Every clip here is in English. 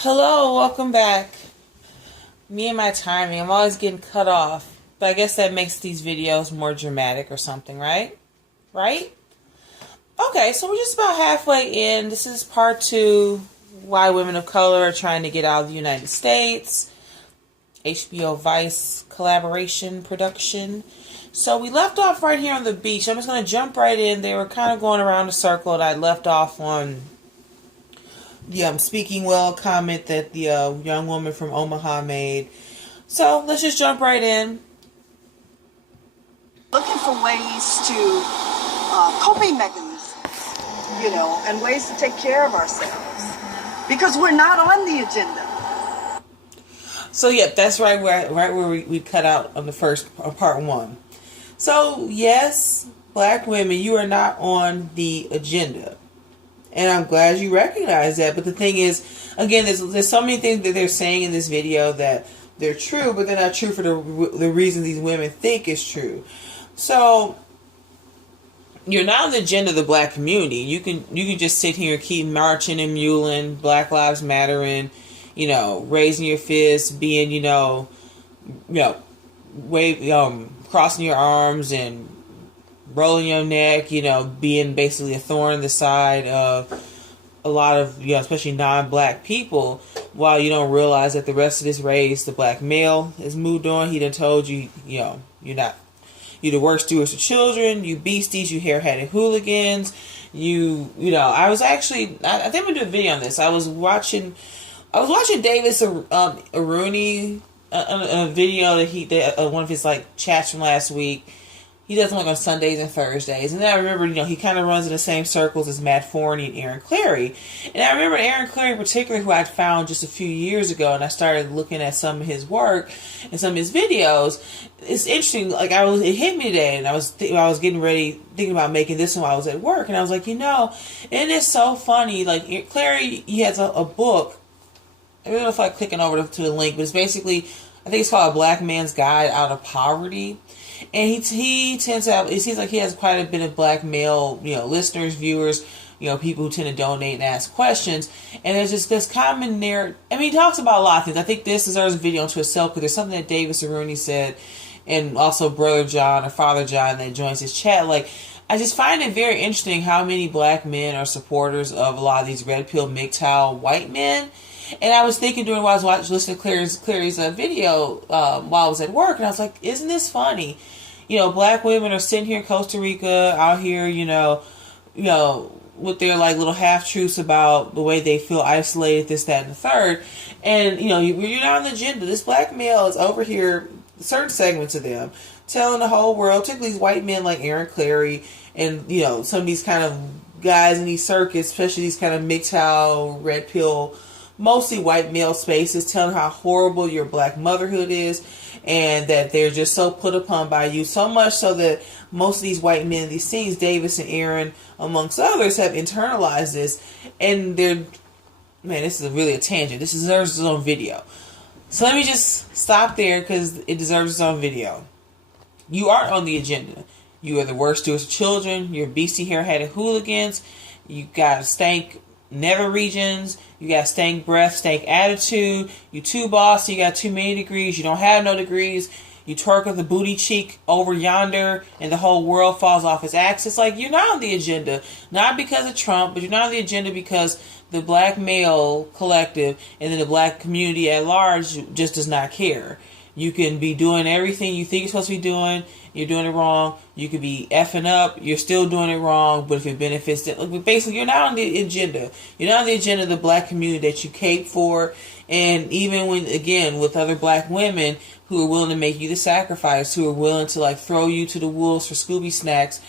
Hello, welcome back. Me and my timing, I'm always getting cut off. But I guess that makes these videos more dramatic or something, right? Right? Okay, so we're just about halfway in. This is part 2, why women of color are trying to get out of the United States. HBO Vice collaboration production. So we left off right here on the beach. I'm just going to jump right in. They were kind of going around a circle, and I left off on the speaking well comment that the young woman from Omaha made. So let's just jump right in. Looking for ways to coping mechanisms, and ways to take care of ourselves, because we're not on the agenda. So yep, that's right where we cut out on the first part 1. So yes, black women, you are not on the agenda. And I'm glad you recognize that. But the thing is, again, there's so many things that they're saying in this video that they're true, but they're not true for the reason these women think is true. So you're not on the agenda of the black community. You can just sit here and keep marching and muling, Black Lives Mattering, raising your fists, being, crossing your arms and rolling your neck, being basically a thorn in the side of a lot of, especially non-black people, while you don't realize that the rest of this race, the black male, has moved on. He done told you, you're the worst stewards of children, you beasties, you hair-hatted hooligans, I was actually, I think I'm gonna do a video on this. I was watching Davis Aruni, a video that one of his chats from last week. He does them on Sundays and Thursdays. And then I remember, he kind of runs in the same circles as Matt Forney and Aaron Clary. And I remember Aaron Clary in particular, who I found just a few years ago, and I started looking at some of his work and some of his videos. It's interesting, it hit me today, and I was getting ready, thinking about making this one while I was at work, and I was like, it is so funny. Clary, he has a book. I don't know if I'm clicking over to the link, but it's basically, I think it's called A Black Man's Guide Out of Poverty. And he tends to have, it seems like he has quite a bit of black male, listeners, viewers, people who tend to donate and ask questions. And there's just this common narrative. He talks about a lot of things. I think this deserves a video unto itself, because there's something that Davis Aruni said, and also Brother John or Father John that joins his chat. I just find it very interesting how many black men are supporters of a lot of these red pill MGTOW white men. And I was thinking while I was listening to Clary's video while I was at work, and I was like, isn't this funny? Black women are sitting here in Costa Rica, out here, with their little half-truths about the way they feel isolated, this, that, and the third. And, you're not on the agenda. This black male is over here, certain segments of them, telling the whole world, particularly these white men like Aaron Clary, and, some of these kind of guys in these circuits, especially these kind of MGTOW, red pill, mostly white male spaces, telling how horrible your black motherhood is, and that they're just so put upon by you, so much so that most of these white men in these scenes, Davis and Aaron amongst others, have internalized this, and this is really a tangent. This deserves its own video. So let me just stop there, because it deserves its own video. You aren't on the agenda. You are the worst stewards of children. You're beastie hair-hatted hooligans. You got stank nether regions, you got stank breath, stank attitude, you too bossy, you got too many degrees, you don't have no degrees, you twerk with the booty cheek over yonder, and the whole world falls off its axis. You're not on the agenda, not because of Trump, but you're not on the agenda because the black male collective and then the black community at large just does not care. You can be doing everything you think you're supposed to be doing, you're doing it wrong. You could be effing up, you're still doing it wrong, but if it benefits them, basically you're not on the agenda. You're not on the agenda of the black community that you cape for. And even with other black women who are willing to make you the sacrifice, who are willing to throw you to the wolves for Scooby snacks,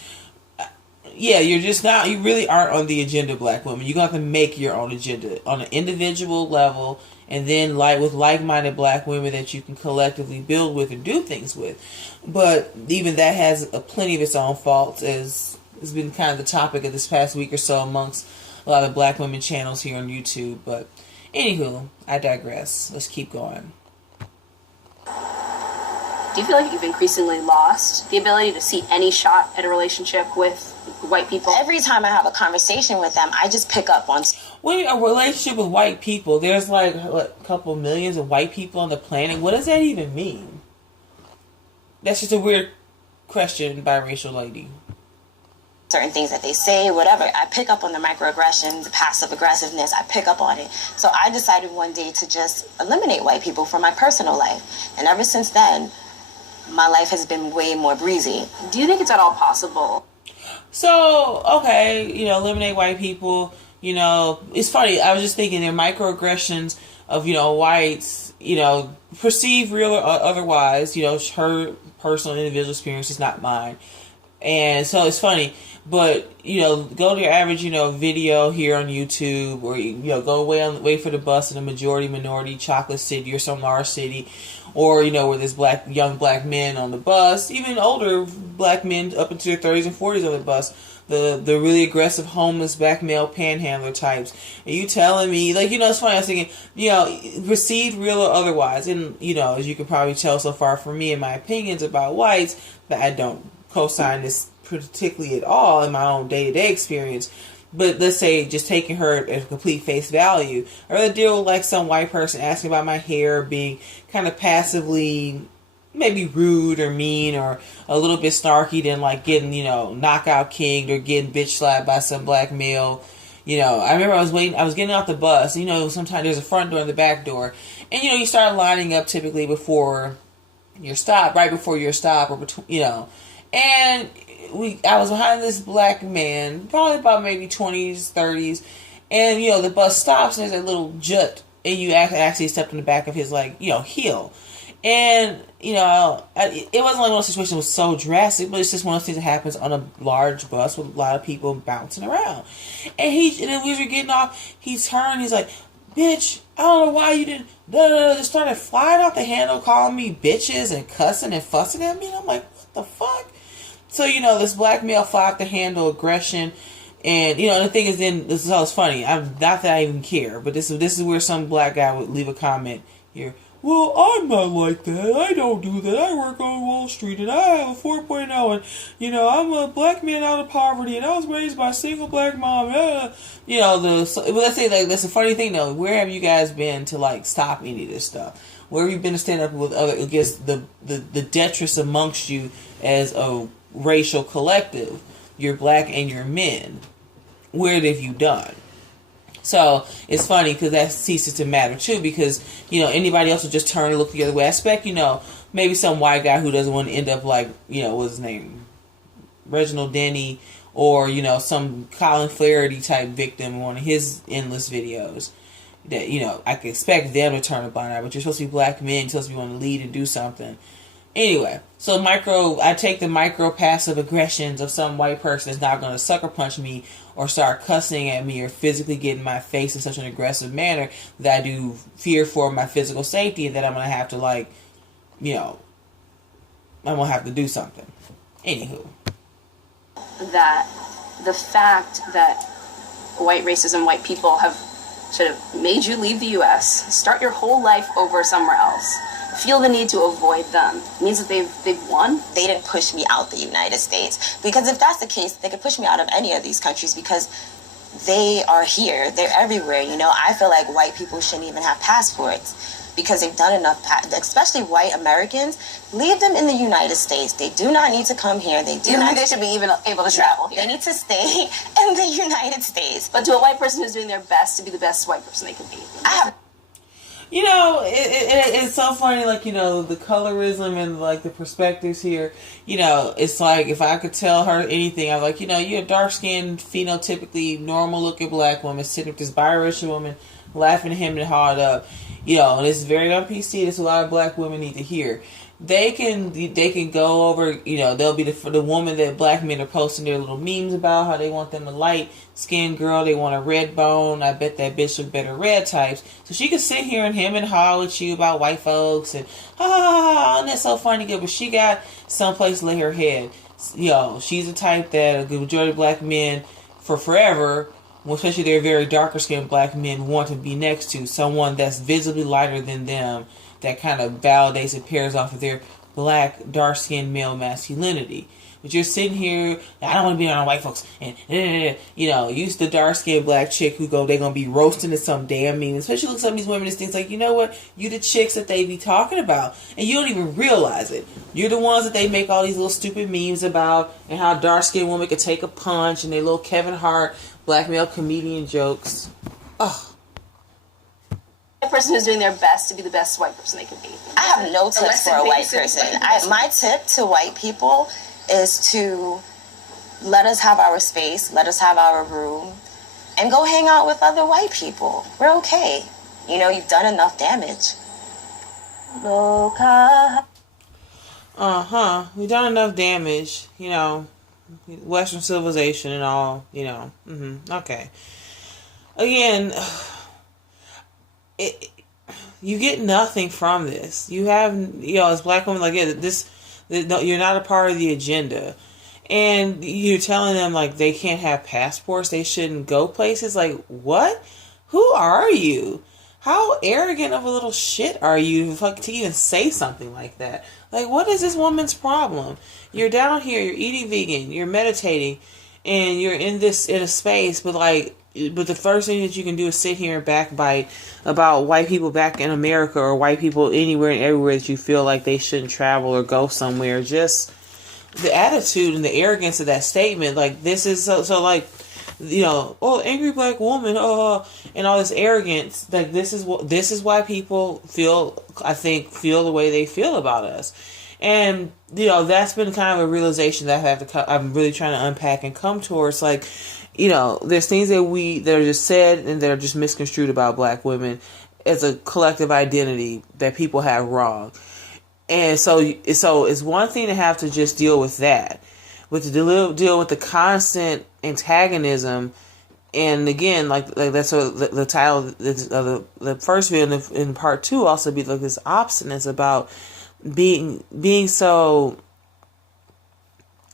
you're just not, you really aren't on the agenda, black women. You're going to have to make your own agenda on an individual level, and then with like-minded black women that you can collectively build with and do things with. But even that has plenty of its own faults, as has been kind of the topic of this past week or so amongst a lot of black women channels here on YouTube. But anywho, I digress. Let's keep going. Do you feel like you've increasingly lost the ability to see any shot at a relationship with white people? Every time I have a conversation with them, I just pick up on... when a relationship with white people, there's like what, a couple millions of white people on the planet. What does that even mean? That's just a weird question, biracial lady. Certain things that they say, whatever. I pick up on the microaggressions, the passive aggressiveness. I pick up on it. So I decided one day to just eliminate white people from my personal life. And ever since then, my life has been way more breezy. Do you think it's at all possible? So, okay, eliminate white people. It's funny. I was just thinking there are microaggressions of, whites, perceived real or otherwise, her personal individual experience is not mine. And so it's funny, but, go to your average, video here on YouTube, or, go wait for the bus in a majority minority chocolate city or some large city, or, where there's young black men on the bus, even older black men up into their 30s and 40s on the bus, the really aggressive homeless black male panhandler types. And you telling me, it's funny, I was thinking, perceived real or otherwise, and, as you can probably tell so far from me and my opinions about whites, that I don't co-sign this particularly at all in my own day-to-day experience. But let's say just taking her at a complete face value, I'd rather deal with some white person asking about my hair, being kind of passively maybe rude or mean or a little bit snarky than getting, knockout kinged or getting bitch slapped by some black male. I remember I was getting off the bus, sometimes there's a front door and the back door, and you start lining up typically before your stop, right before your stop, or between, and I was behind this black man, probably about maybe 20s, 30s, and, the bus stops and there's a little jut, and you actually stepped in the back of his, heel. And, it wasn't like one of those situations that was so drastic, but it's just one of those things that happens on a large bus with a lot of people bouncing around. And then we were getting off, he turned, he's like, bitch, I don't know why you didn't, just started flying off the handle, calling me bitches and cussing and fussing at me. And I'm like, what the fuck? So, this black male fly off the handle aggression. And, the thing is, then, this is always funny. I'm not that I even care, but this is where some black guy would leave a comment here. Well, I'm not like that. I don't do that. I work on Wall Street and I have a 4.0 and, I'm a black man out of poverty and I was raised by a single black mom. Let's say, that's a funny thing though. Where have you guys been to, stop any of this stuff? Where have you been to stand up with against the detritus amongst you as a racial collective? You're black and you're men. Where have you done? So it's funny because that ceases to matter too, because anybody else will just turn and look the other way. I expect maybe some white guy who doesn't want to end up like what's his name, Reginald Denny, or some Colin Flaherty type victim in one of his endless videos. That I could expect them to turn a blind eye, but you're supposed to be black men, you're supposed to be wanting to lead and do something. Anyway, so I take the micro passive aggressions of some white person that's not going to sucker punch me or start cussing at me or physically get in my face in such an aggressive manner that I do fear for my physical safety and that I'm going to have to I'm going to have to do something. Anywho. That the fact that white racism, white people should have made you leave the U.S., start your whole life over somewhere else, feel the need to avoid them, means that they've won. They didn't push me out the United States, because if that's the case, they could push me out of any of these countries because they are here. They're everywhere. I feel like white people shouldn't even have passports because they've done enough, especially white Americans. Leave them in the United States. They do not need to come here. They should be even able to travel here. They need to stay in the United States. But to a white person who's doing their best to be the best white person they can be. It's so funny, the colorism and, the perspectives here. It's like, if I could tell her anything, I'm like, you're a dark-skinned, phenotypically normal-looking black woman sitting with this biracial woman laughing at him and hard up. And it's very on PC. This a lot of black women need to hear. They can go over, they'll be the woman that black men are posting their little memes about, how they want them a light-skinned girl, they want a red bone, I bet that bitch look better red types. So she can sit here and him and haw with you about white folks and, and that's so funny, good, but she got someplace to lay her head. She's the type that the majority of black men, for forever, especially their very darker-skinned black men, want to be next to someone that's visibly lighter than them, that kind of validates and pairs off of their black, dark-skinned male masculinity. But you're sitting here, I don't want to be around white folks. And, you know, you the dark-skinned black chick they're going to be roasting at some damn meme. Especially look at some of these women and things like, you know what? You the chicks that they be talking about. And you don't even realize it. You're the ones that they make all these little stupid memes about, and how a dark-skinned woman could take a punch, and they little Kevin Hart black male comedian jokes. Ugh. A person who's doing their best to be the best white person they can be. I have no tips for a white person. My tip to white people is to let us have our space, let us have our room, and go hang out with other white people. We're okay. You know, you've done enough damage. We've done enough damage, you know, Western civilization and all, you know. Okay. Again, you get nothing from this. You have, you know, as black women, like, you're not a part of the agenda. And you're telling them, like, they can't have passports, they shouldn't go places. Like, what? Who are you? How arrogant of a little shit are you to even say something like that? Like, what is this woman's problem? You're down here, you're eating vegan, you're meditating, and you're in a space, but the first thing that you can do is sit here and backbite about white people back in America, or white people anywhere and everywhere that you feel like they shouldn't travel or go somewhere. Just the attitude and the arrogance of that statement. Like, this is so like, you know, oh, angry black woman, and all this arrogance. Like, this is why people feel the way they feel about us. And, you know, that's been kind of a realization that I'm really trying to unpack and come towards. Like, you know, there's things that are just said and that are just misconstrued about black women as a collective identity that people have wrong. And so it's one thing to have to just deal with that, but to deal with the constant antagonism. And again, like that's what the title of the first video in part 2 also be like this obstinate about being so,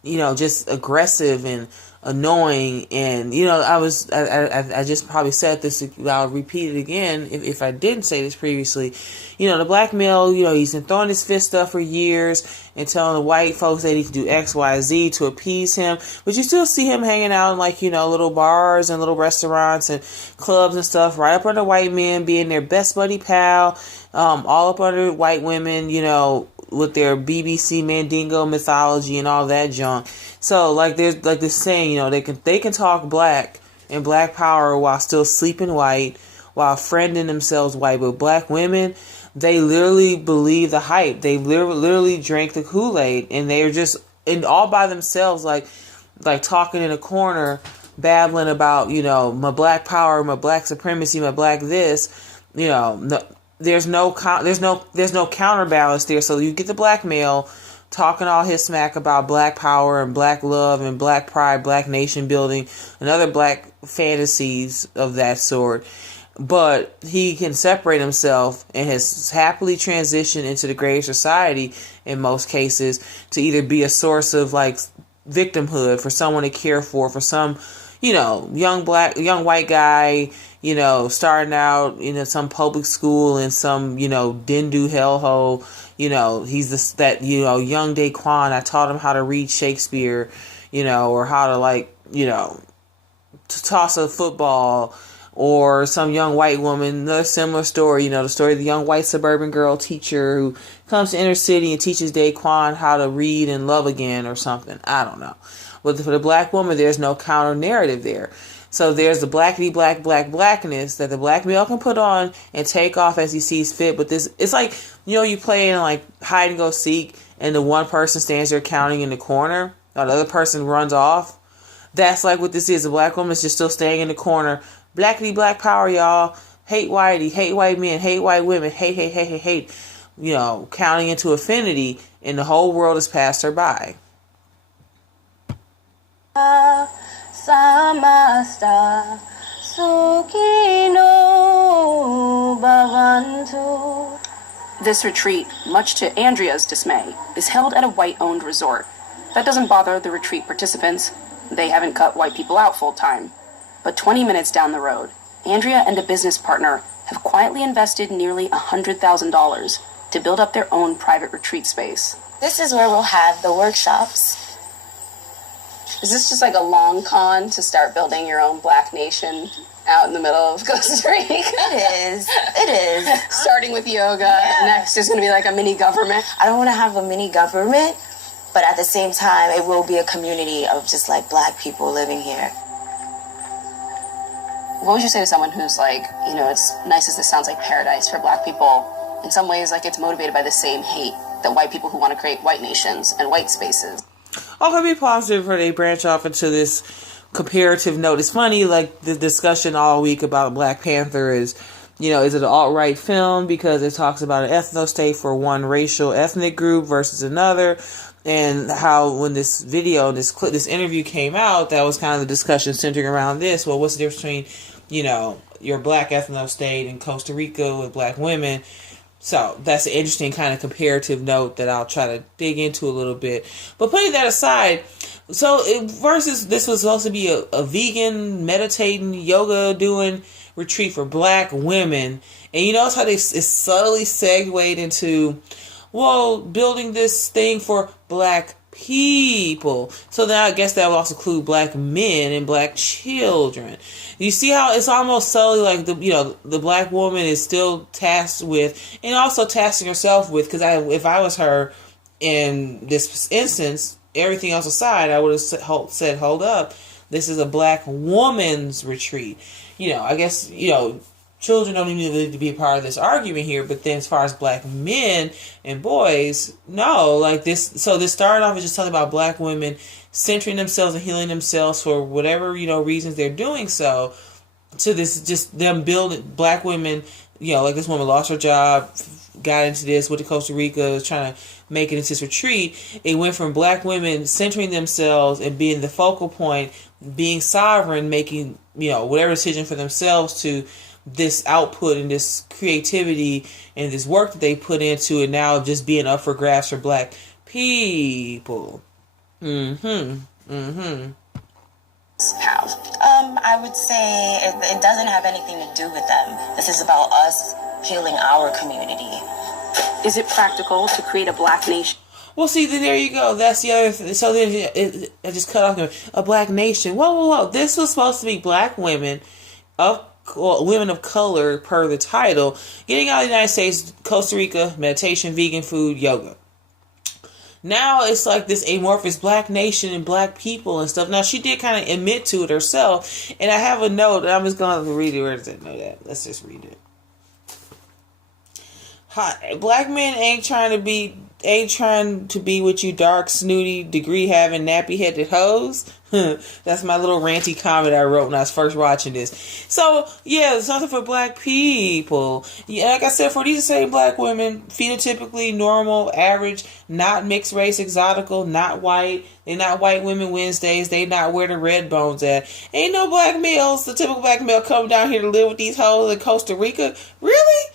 you know, just aggressive and annoying. And, you know, I just probably said this, I'll repeat it again if I didn't say this previously. You know, the black male, you know, he's been throwing his fist up for years and telling the white folks they need to do X, Y, Z to appease him. But you still see him hanging out in, like, you know, little bars and little restaurants and clubs and stuff, right up under white men, being their best buddy pal, all up under white women, you know, with their BBC Mandingo mythology and all that junk. So, like, there's like this saying, you know, they can talk black and black power while still sleeping white, while friending themselves white. But black women, they literally believe the hype. They literally drank the Kool-Aid, and they're just all by themselves, like talking in a corner, babbling about, you know, my black power, my black supremacy, my black this, you know. There's no counterbalance there. So you get the black male talking all his smack about black power and black love and black pride, black nation building, and other black fantasies of that sort. But he can separate himself and has happily transitioned into the greater society in most cases to either be a source of, like, victimhood for someone to care for some, you know, young white guy, you know, starting out in some public school in some, you know, Dindu hellhole. You know, he's that young Daquan. I taught him how to read Shakespeare, you know, or how to, like, you know, to toss a football. Or some young white woman, another similar story, you know, the story of the young white suburban girl teacher who comes to inner city and teaches Daquan how to read and love again or something. I don't know. But for the black woman, there's no counter narrative there. So there's the blackness that the black male can put on and take off as he sees fit. But it's like, you know, you play in, like, hide and go seek, and the one person stands there counting in the corner, or the other person runs off. That's like what this is. The black woman's just still staying in the corner. Black power, y'all. Hate whitey, hate white men, hate white women, hate. You know, counting into infinity, and the whole world has passed her by. Samasta Sukhino Bhavantu. This retreat, much to Andrea's dismay, is held at a white-owned resort. That doesn't bother the retreat participants. They haven't cut white people out full-time. But 20 minutes down the road, Andrea and a business partner have quietly invested nearly $100,000 to build up their own private retreat space. This is where we'll have the workshops, Is this just like a long con to start building your own black nation out in the middle of Costa Rica? It is. Starting with yoga. Yeah. Next is going to be like a mini government. I don't want to have a mini government, but at the same time, it will be a community of just like black people living here. What would you say to someone who's like, you know, it's nice as this sounds like paradise for black people, in some ways like it's motivated by the same hate that white people who want to create white nations and white spaces? I'll be positive before they branch off into this comparative note. It's funny, like the discussion all week about Black Panther is, you know, is it an alt-right film because it talks about an ethno-state for one racial ethnic group versus another, and how when this video, this interview came out, that was kind of the discussion centering around this. Well, what's the difference between, you know, your black ethno-state in Costa Rica with black women? So that's an interesting kind of comparative note that I'll try to dig into a little bit. But putting that aside, versus this was supposed to be a vegan, meditating, yoga doing retreat for black women. And you notice how it's subtly segued into, well, building this thing for black people. So then I guess that will also include black men and black children. You see how it's almost subtly like the black woman is still tasked with, and also tasking herself with, because if I was her in this instance, everything else aside, I would have said, hold up, this is a black woman's retreat. You know, I guess, you know, children don't even need to be a part of this argument here, but then as far as black men and boys, no, like this. So this started off as just talking about black women centering themselves and healing themselves for whatever, you know, reasons they're doing so, to this just them building black women, you know, like this woman lost her job, got into this, went to Costa Rica, trying to make it into this retreat. It went from black women centering themselves and being the focal point, being sovereign, making, you know, whatever decision for themselves, to this output and this creativity and this work that they put into it now just being up for grabs for black people. I would say it doesn't have anything to do with them. This is about us healing our community. Is it practical to create a black nation? Well, see, then there you go. That's the other thing. So then I just cut off a black nation. Whoa. This was supposed to be black women women of color per the title, getting out of the United States, Costa Rica, meditation, vegan food, yoga. Now it's like this amorphous black nation and black people and stuff. Now she did kind of admit to it herself, and I have a note, and I'm just going to read it. Where does that note at? Let's just read it. Hi, black men ain't trying to be with you dark, snooty, degree having, nappy headed hoes. That's my little ranty comment I wrote when I was first watching this. So yeah, it's something for black people. Yeah, like I said, for these same black women, phenotypically normal, average, not mixed race, exotical, not white. They not white women Wednesdays. They not where the red bones at. Ain't no black males, the typical black male, coming down here to live with these hoes in Costa Rica. Really?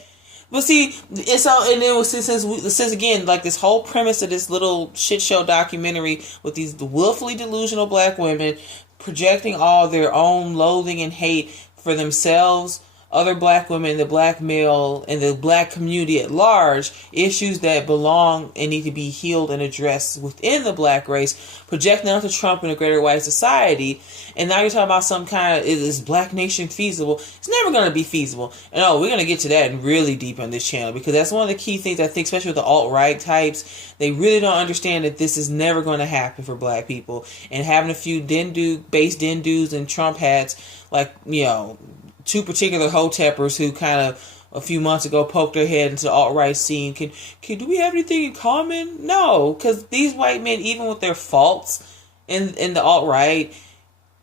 But see, it's all, and then since again, like this whole premise of this little shit show documentary with these willfully delusional black women projecting all their own loathing and hate for themselves, other black women, the black male, and the black community at large, issues that belong and need to be healed and addressed within the black race, projecting onto Trump and a greater white society. And now you're talking about some kind of, is black nation feasible? It's never going to be feasible. And we're going to get to that really deep on this channel, because that's one of the key things I think, especially with the alt-right types, they really don't understand that this is never going to happen for black people. And having a few base Dindus and Trump hats, like, you know, two particular hoteppers who kind of a few months ago poked their head into the alt-right scene. Do we have anything in common? No, because these white men, even with their faults in the alt-right,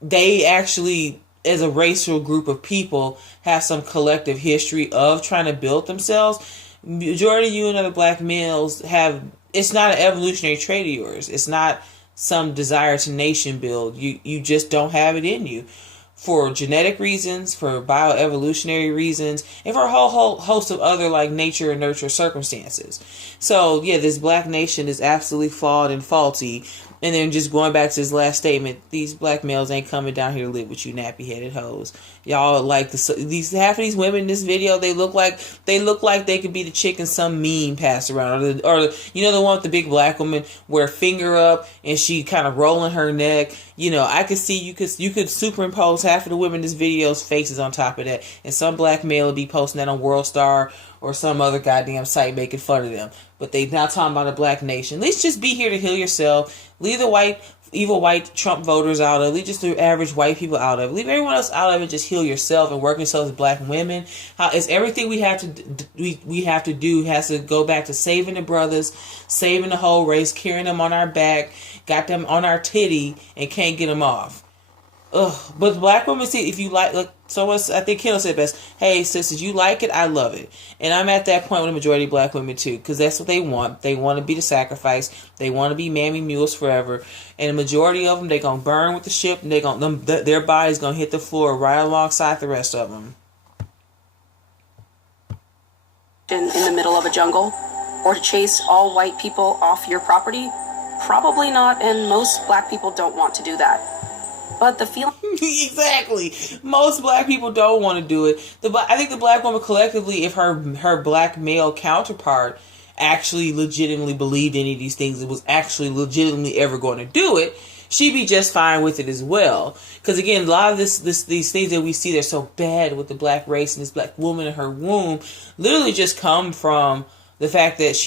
they actually, as a racial group of people, have some collective history of trying to build themselves. Majority of you and other black males have, it's not an evolutionary trait of yours. It's not some desire to nation build. You just don't have it in you. For genetic reasons, for bioevolutionary reasons, and for a whole host of other like nature and nurture circumstances. So yeah, this black nation is absolutely flawed and faulty. And then just going back to his last statement, these black males ain't coming down here to live with you nappy headed hoes. Y'all like these half of these women in this video. They look like they could be the chick in some meme passed around, or you know, the one with the big black woman where finger up and she kind of rolling her neck. You know, I could see you could superimpose half of the women in this video's faces on top of that, and some black male would be posting that on World Star or some other goddamn site making fun of them. But they not talking about a black nation. Let's just be here to heal yourself. Leave the evil white Trump voters out of it. Leave just the average white people out of it. Leave everyone else out of it. Just heal yourself and work yourself as black women. It's everything we have to do has to go back to saving the brothers, saving the whole race, carrying them on our back, got them on our titty, and can't get them off. Ugh. But black women, see, if you like someone, I think Kendall said best, hey, sisters, you like it, I love it. And I'm at that point with the majority of black women, too, because that's what they want. They want to be the sacrifice. They want to be mammy mules forever. And the majority of them, they're going to burn with the ship, and their body's going to hit the floor right alongside the rest of them. In the middle of a jungle, or to chase all white people off your property? Probably not, and most black people don't want to do that. But the feeling... Exactly. Most black people don't want to do it. I think the black woman collectively, if her black male counterpart actually legitimately believed any of these things and was actually legitimately ever going to do it, she'd be just fine with it as well. Because again, a lot of these things that we see, they're so bad with the black race and this black woman in her womb, literally just come from the fact that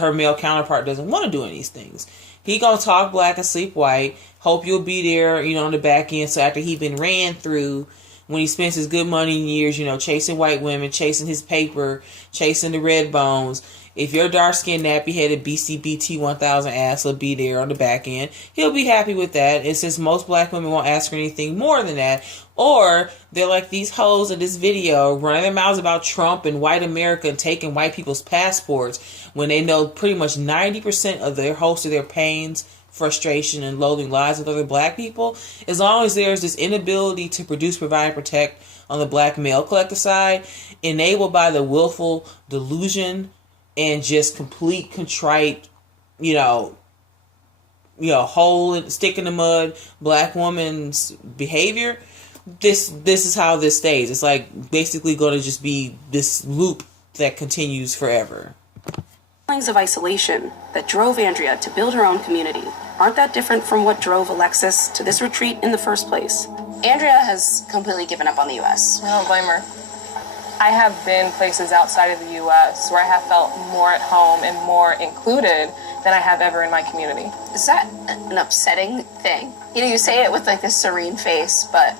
her male counterpart doesn't want to do any of these things. He gonna talk black and sleep white. Hope you'll be there, you know, on the back end. So after he been ran through, when he spends his good money in years, you know, chasing white women, chasing his paper, chasing the red bones. If your dark-skinned, nappy-headed BCBT 1000 ass will be there on the back end, he'll be happy with that. And since most black women won't ask for anything more than that, or they're like these hoes in this video running their mouths about Trump and white America and taking white people's passports when they know pretty much 90% of their host of their pains, frustration, and loathing lies with other black people. As long as there's this inability to produce, provide, and protect on the black male collective side, enabled by the willful delusion and just complete contrite, hole stick in the mud black woman's behavior, this is how this stays. It's like basically going to just be this loop that continues forever. Feelings of isolation that drove Andrea to build her own community aren't that different from what drove Alexis to this retreat in the first place. Andrea has completely given up on the U.S. I don't blame her. I have been places outside of the U.S. where I have felt more at home and more included than I have ever in my community. Is that an upsetting thing? You say it with like this serene face, but